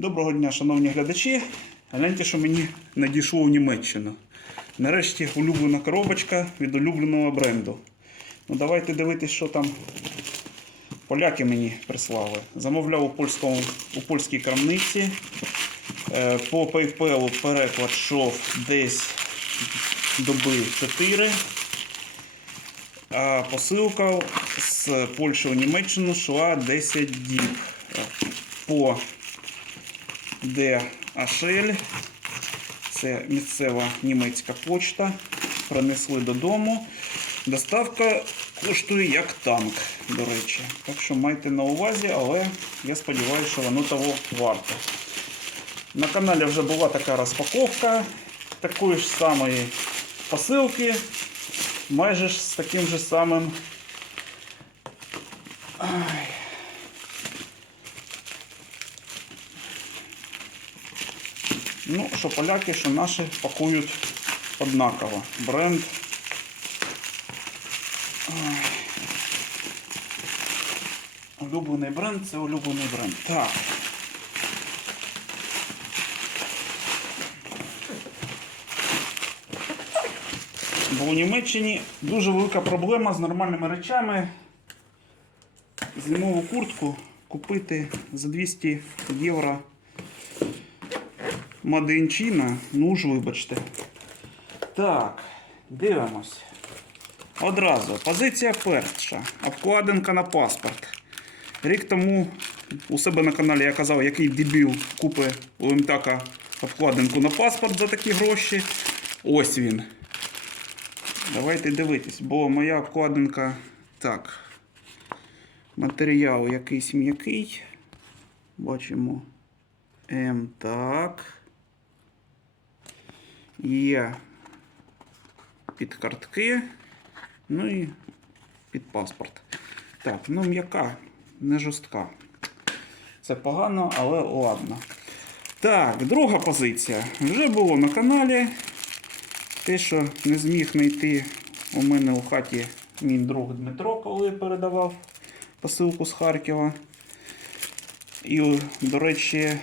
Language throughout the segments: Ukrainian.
Доброго дня, шановні глядачі. Гляньте, що мені надійшло у Німеччину. Нарешті улюблена коробочка від улюбленого бренду. Ну давайте дивитись, що там поляки мені прислали. Замовляв у, польському, у польській крамниці. Е, По PayPal переклад йшов десь доби 4. А посилка з Польщі у Німеччину йшла 10 діб. Е, По DHL. Це місцева німецька почта. Принесли додому. Доставка коштує як танк, до речі. Так що майте на увазі, але я сподіваюся, що воно того варто. На каналі вже була така розпаковка такої ж самої посилки, майже ж з таким же самим. Ну, що поляки, що наші пакують однаково. Бренд. Улюблений бренд це улюблений бренд. Так. Бо у Німеччині дуже велика проблема з нормальними речами. Зимову куртку купити за 200 євро Мадинчина. Ну ж, вибачте. Так, дивимось. Одразу. Позиція перша. Обкладинка на паспорт. Рік тому у себе на каналі я казав, який дебіл купить у МТАКа обкладинку на паспорт за такі гроші. Ось він. Давайте дивитись, бо моя обкладинка. Так. Матеріал якийсь м'який. Бачимо. М, так. Є під картки. Ну і під паспорт. Так, ну м'яка, не жорстка. Це погано, але ладно. Так, друга позиція. Вже було на каналі. Те, що не зміг знайти у мене у хаті мій друг Дмитро, коли передавав посилку з Харкова. І, до речі,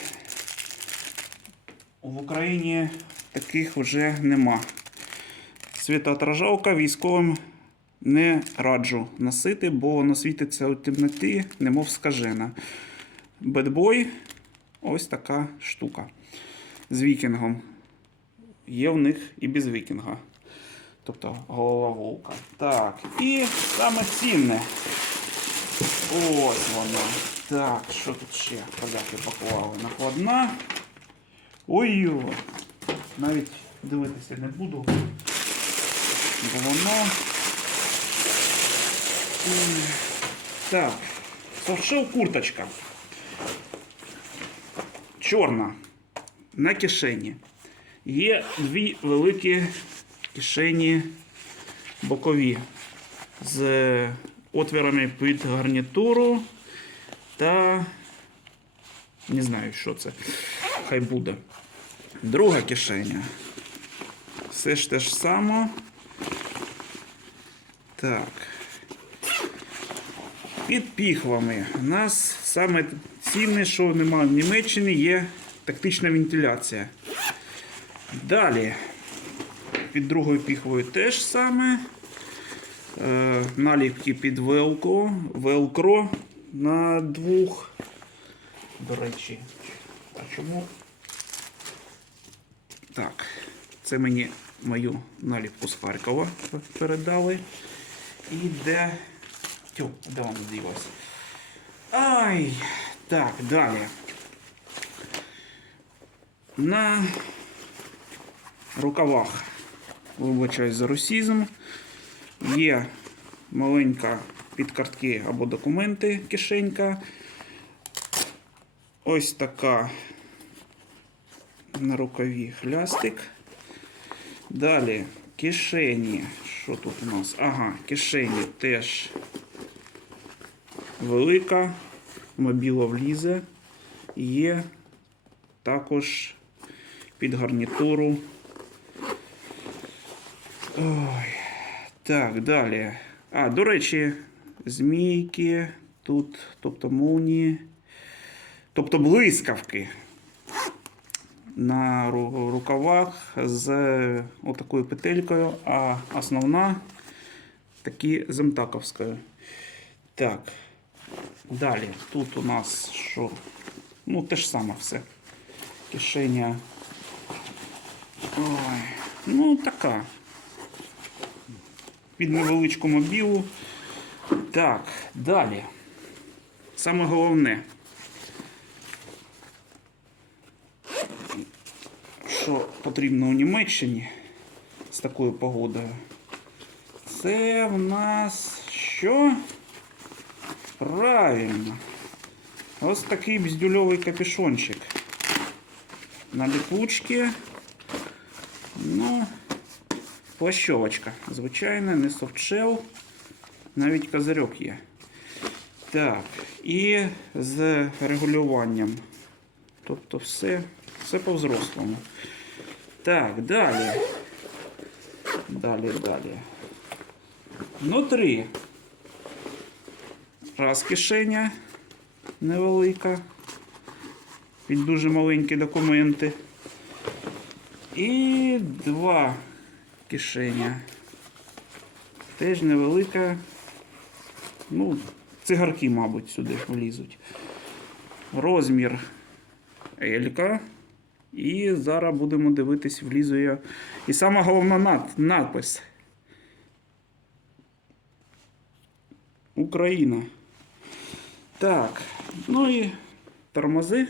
в Україні таких вже нема. Світоотражалка військовим не раджу носити, бо воно світиться у темноті, немов скажена. Бедбой ось така штука. З вікінгом. Є в них і без вікінга. Тобто голова вовка. Так, і саме цінне. Ось воно. Так, що тут ще поляки поклали? Накладна. Ой-ой. Навіть дивитися не буду. Бо воно. Так. Софшел курточка. Чорна. На кишені. Є дві великі кишені бокові з отвірами під гарнітуру та не знаю, що це. Хай буде. Друга кишеня. Все ж те ж саме. Так. Під піхвами. У нас саме цінне, що немає в Німеччині, є тактична вентиляція. Далі. Під другою піхвою теж саме. Е, наліпки під велкро. Велкро на двох. До речі. А чому? Так. Це мені мою наліпку з Харкова передали. І де. Тю, де вона ділась? Ай! Так, далі. На рукавах, вибачаюсь за русізм, є маленька під картки або документи кишенька. Ось така на рукаві хлястик. Далі кишені. Що тут у нас? Ага, кишені теж велика, мобіла влізе. Є також під гарнітуру. Ой. Так, далі. А, до речі, змійки тут, тобто молнії, тобто блискавки. На рукавах з отакою петелькою, а основна такі земтаковською. Так. Далі. Тут у нас що? Ну, те ж саме все. Кишеня. Ой. Ну, така. Під невеличку мобілу. Так, далі. Саме головне. Що потрібно у Німеччині з такою погодою? Це в нас що? Правильно. Ось такий бздюльовий капюшончик. На липучці. Ну, плащовочка. Звичайно, не софтшел. Навіть козирьок є. Так, і з регулюванням. Тобто все, все по-взрослому. Так, далі. Далі, далі. Внутрі. Раз кишеня невелика. Під дуже маленькі документи. І два кишеня. Теж невелика. Ну, цигарки, мабуть, сюди влізуть. Розмір Елька. І зараз будемо дивитись, влізу я. І саме головне над, надпис. Україна. Так, ну і тормози.